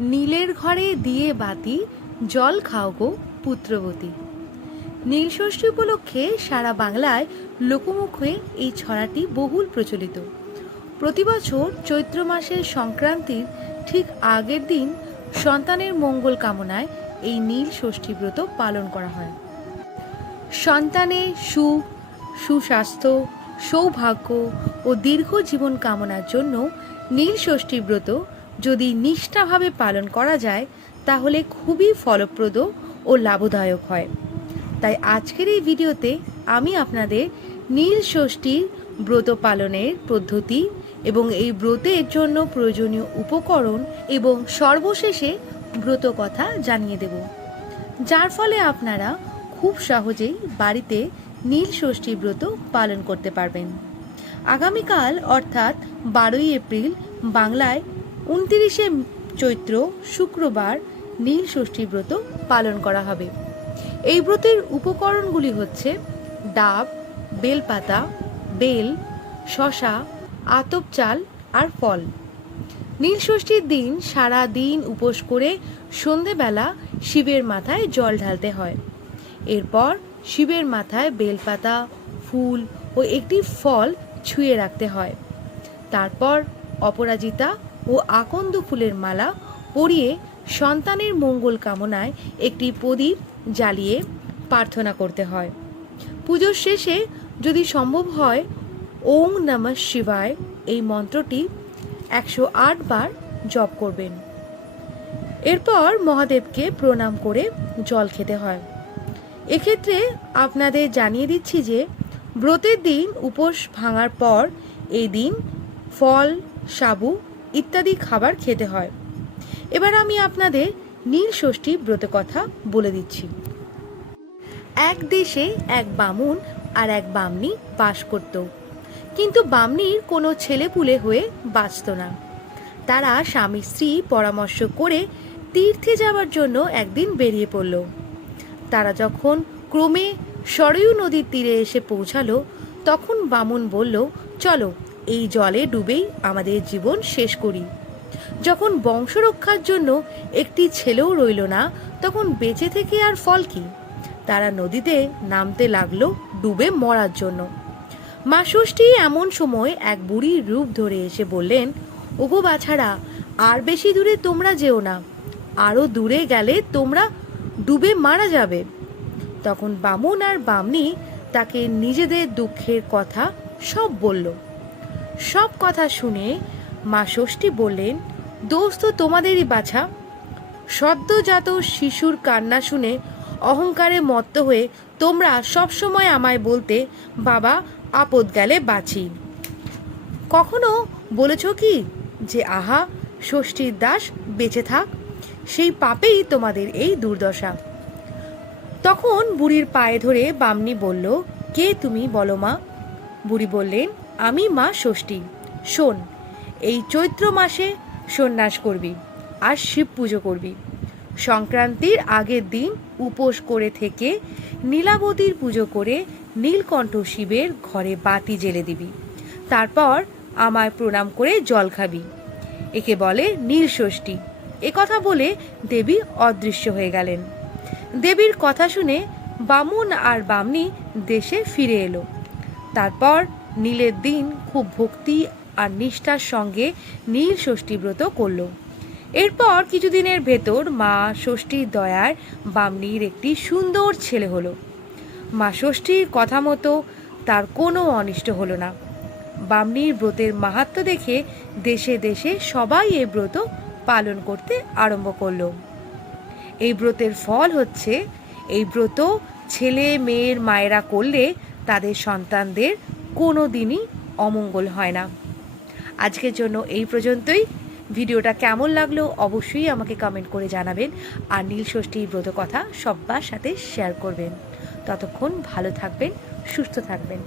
নীলের ঘরে দিয়ে বাতি, জল খাও গো পুত্রবতী। নীলষষ্ঠী উপলক্ষে সারা বাংলায় লোকমুখে এই ছড়াটি বহুল প্রচলিত। প্রতি বছর চৈত্র মাসের সংক্রান্তির ঠিক আগের দিন সন্তানের মঙ্গল কামনায় এই নীল ষষ্ঠী ব্রত পালন করা হয়। সন্তানের সুখ, সুস্বাস্থ্য, সৌভাগ্য ও দীর্ঘ জীবন কামনার জন্য নীল ষষ্ঠী ব্রত যদি নিষ্ঠাভাবে পালন করা যায়, তাহলে খুবই ফলপ্রদ ও লাভদায়ক হয়। তাই আজকের এই ভিডিওতে আমি আপনাদের নীল ষষ্ঠীর ব্রত পালনের পদ্ধতি এবং এই ব্রতের জন্য প্রয়োজনীয় উপকরণ এবং সর্বশেষে ব্রত কথা জানিয়ে দেব। যার ফলে আপনারা খুব সহজেই বাড়িতে নীল ষষ্ঠী ব্রত পালন করতে পারবেন। আগামীকাল, অর্থাৎ বারোই এপ্রিল, বাংলায় উনতিরিশে চৈত্র শুক্রবার নীল ষষ্ঠী ব্রত পালন করা হবে। এই ব্রতের উপকরণগুলি হচ্ছে ডাব, বেলপাতা, বেল, শশা, আতপ চাল আর ফল। নীল ষষ্ঠীর দিন সারা দিন উপোস করে সন্ধেবেলা শিবের মাথায় জল ঢালতে হয়। এরপর শিবের মাথায় বেলপাতা, ফুল ও একটি ফল ছুঁয়ে রাখতে হয়। তারপর অপরাজিতা ও আকন্দ ফুলের মালা পরিয়ে সন্তানের মঙ্গল কামনায় একটি প্রদীপ জ্বালিয়ে প্রার্থনা করতে হয়। পুজোর শেষে যদি সম্ভব হয়, ওং নমঃ শিবায় এই মন্ত্রটি একশো আট বার জপ করবেন। এরপর মহাদেবকে প্রণাম করে জল খেতে হয়। এক্ষেত্রে আপনাদের জানিয়ে দিচ্ছি যে, ব্রতের দিন উপোস ভাঙার পর এই দিন ফল, সাবু ইত্যাদি খাবার খেতে হয়। এবার আমি আপনাদের নীল ষষ্ঠী ব্রত কথা বলে দিচ্ছি। এক দেশে এক বামুন আর এক বামনি বাস করত। কিন্তু বামনির কোনো ছেলেপুলে হয়ে বাঁচত না। তারা স্বামী স্ত্রী পরামর্শ করে তীর্থে যাওয়ার জন্য একদিন বেরিয়ে পড়ল। তারা যখন ক্রমে সরয়ু নদীর তীরে এসে পৌঁছালো, তখন বামুন বলল, চলো এই জলে ডুবেই আমাদের জীবন শেষ করি। যখন বংশ রক্ষার জন্য একটি ছেলেও রইল না, তখন বেঁচে থেকে আর ফল কি? তারা নদীতে নামতে লাগল, ডুবে মরার জন্য। মা ষষ্ঠী এমন সময় এক বুড়ির রূপ ধরে এসে বললেন, ওগো বাছাড়া আর বেশি দূরে তোমরা যেও না। আরও দূরে গেলে তোমরা ডুবে মারা যাবে। তখন বামুন আর বামনি তাকে নিজেদের দুঃখের কথা সব বলল। সব কথা শুনে মা ষষ্ঠী বললেন, দোস্ত, তোমাদেরই বাছা। সদ্যজাত শিশুর কান্না শুনে অহংকারে মত্ত হয়ে তোমরা সবসময় আমায় বলতে, বাবা, আপদ গেলে বাঁচি। কখনো বলেছ কি যে, আহা, ষষ্ঠীর দাস বেঁচে থাক, সেই পাপেই তোমাদের এই দুর্দশা। তখন বুড়ির পায়ে ধরে বামনি বলল, কে তুমি বলো মা? বুড়ি বললেন আমি মা ষষ্ঠী। শোন, এই চৈত্র মাসে সন্ন্যাস করবি আর শিব পুজো করবি। সংক্রান্তির আগের দিন উপোস করে থেকে নীলাবতীর পুজো করে নীলকণ্ঠ শিবের ঘরে বাতি জেলে দিবি। তারপর আমায় প্রণাম করে জল খাবি। একে বলে নীল ষষ্ঠী। এ কথা বলে দেবী অদৃশ্য হয়ে গেলেন। দেবীর কথা শুনে বামুন আর বামনি দেশে ফিরে এলো। তারপর নীলের দিন খুব ভক্তি আর নিষ্ঠার সঙ্গে নীল ষষ্ঠী ব্রত করল। এরপর কিছুদিনের ভেতর মা ষষ্ঠীর দয়ার বামনির একটি সুন্দর ছেলে হলো। মা ষষ্ঠীর কথা মতো তার কোনো অনিষ্ট হলো না। বামনির ব্রতের মাহাত্ম দেখে দেশে দেশে সবাই এই ব্রত পালন করতে আরম্ভ করল। এই ব্রতের ফল হচ্ছে, এই ব্রত ছেলে মেয়ের মায়েরা করলে তাদের সন্তানদের কোনো দিনই অমঙ্গল হয় না। আজকের জন্য এই পর্যন্তই। ভিডিওটা কেমন লাগল অবশ্যই আমাকে কমেন্ট করে জানাবেন আর নীলষষ্ঠী ব্রত কথা সব্বার সাথে শেয়ার করবেন। ততক্ষণ ভালো থাকবেন, সুস্থ থাকবেন।